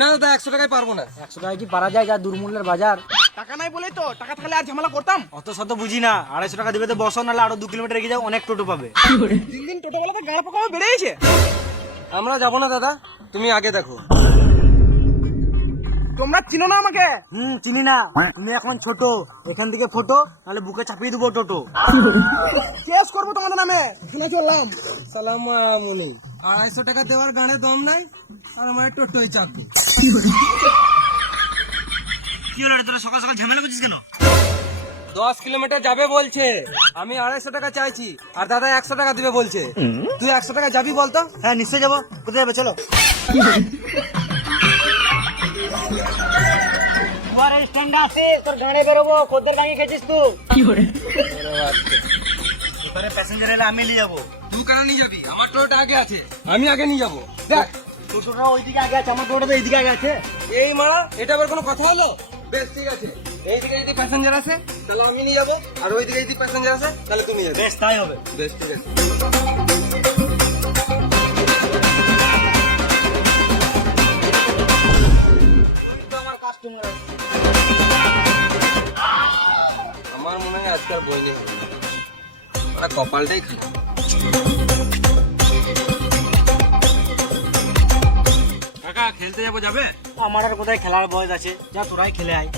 না দাদা 100 টাকায় পারবো না। 100 টাকায় কি পারা যায়? যা দুর্মূল্যের বাজার। টাকা নাই বলেই তো, টাকা থাকলে আর ঝামেলা করতাম। অত শত বুঝি না, 250 টাকা দিবে তো বসো, নাহলে আরো 2 কিলোমিটার এগিয়ে যাও, অনেক টোটো পাবে। দিন দিন টোটোওয়ালাতে গাড়া পোকা বেড়ে গেছে। আমরা যাবো না দাদা, তুমি আগে দেখো। তোমরা চিনো না আমাকে? চিনি না, তুমি এখন ছোট। এখান থেকে ফটো, নাহলে বুকে চাপিয়ে দেবো টোটো। কেস করবো তোমাদের নামে। শুনে চললাম। সালাম মুনি, 250 টাকা দেওয়ার গানে দম নাই, আর আমার টোটোই চাপবো। কি হলো রে, তোরা সকাল সকাল ঝামেলা করছিস কেন? 10 কিলোমিটার যাবে বলছে, আমি 250 টাকা চাইছি, আর দাদা 100 টাকা দিবে বলছে। তুই 100 টাকা যাবি বলতো? হ্যাঁ নিশ্চয় যাবো। কোথায় যাবে চলো। স্ট্যান্ড আছে, তোর গাড়ি বেরোবো, খদ্দের গাড়ি খেয়েছিস তুই। এবারে প্যাসেঞ্জার এলে আমি নিয়ে যাবো। তুই কেন নিয়ে যাবি? আমার টোটোটা আগে আছে, আমি আগে নিয়ে যাবো। দেখ টোটোটা ওইদিকে আগে আছে, আমার টোটো তো এইদিকে আগে আছে। এই মারা, এটা আবার কোনো কথা হলো? বেশ ঠিক আছে, এইদিকে যদি প্যাসেঞ্জার আছে তাহলে আমি নিয়ে যাবো, আর ওইদিকে যদি প্যাসেঞ্জার আছে তাহলে তুমি যাবে। বেশ তাই হবে। বেশ ঠিক আছে। আমার কাস্টমার আমার মনে হয় আজকাল বই নেই, ওরা কপালটাই খারাপ। কাকা খেলতে যাবো, যাবে? আমার আর কোথায় খেলার বয়স আছে, যা তোরাই খেলে আয়।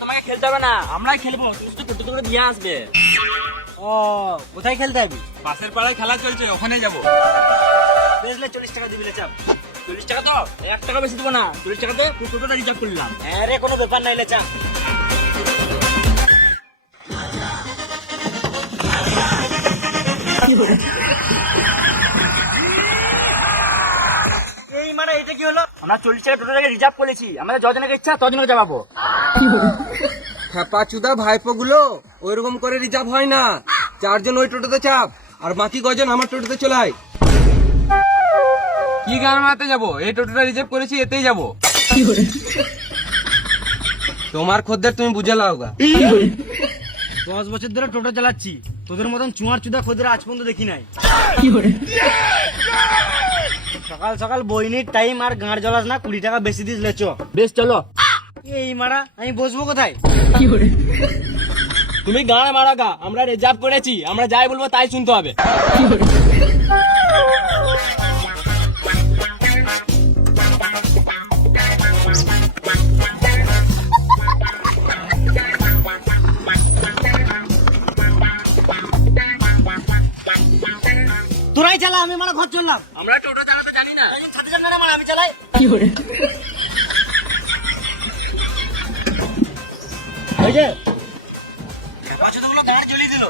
তোমাকে খেলতে হবে না, আমরাই খেলবো, শুধু টোটো করে দিয়ে আসবে। ও কোথায় খেলতে যাবি? পাশের পাড়ায় খেলা চলছে, ওখানে যাবো। বেচলে 40 টাকা দিবি চাপ। 40 টাকা তো 1 টাকা বেশি দেবো না, 40 টাকাতে টোটোটা রিজার্ভ করলাম। হ্যাঁ রে, কোনো ব্যাপার নাই, লে চাপ। এই মানে এটা কি হলো? আমরা 40 টাকা টোটোটাকে রিজার্ভ করেছি, আমাদের যজনকে ইচ্ছা তজনকে যাবো। খেপা চুদা ভাইপো গুলো ওইরকম করে রিজার্ভ হয় না। 4 জন ওই টোটোতে চাপ, আর বাকি কজন আমার টোটোতে চলে আয়। কি গান মারাতে যাবো? এই টোটোটা রিজার্ভ করেছি, এতেই যাবো। তোমার খদ্দের তুমি বুঝে লাও গা। 10 বছর ধরে টোটো চালাচ্ছি, তোদের মতন চুয়ার চুদা খদ্দের আজ পর্যন্ত দেখি নাই। সকাল সকাল বইনির টাইম আর গাঁড় জ্বলাস না, 20 টাকা বেশি দিস লেচ। বেশ চলো। এই মারা, আমি বসবো কোথায়? তুমি গান মারা গা, আমরা রিজার্ভ করেছি, আমরা যাই বলবো তাই শুনতে হবে। তোরাই চালা, আমি মারা ঘর চললাম। আমরা টোটো চালাতে জানি না। ছাতে যান না মারা, আমি চালাই। ওই যে বাচ্চাগুলো গাঁড় জ্বলিয়ে দিল।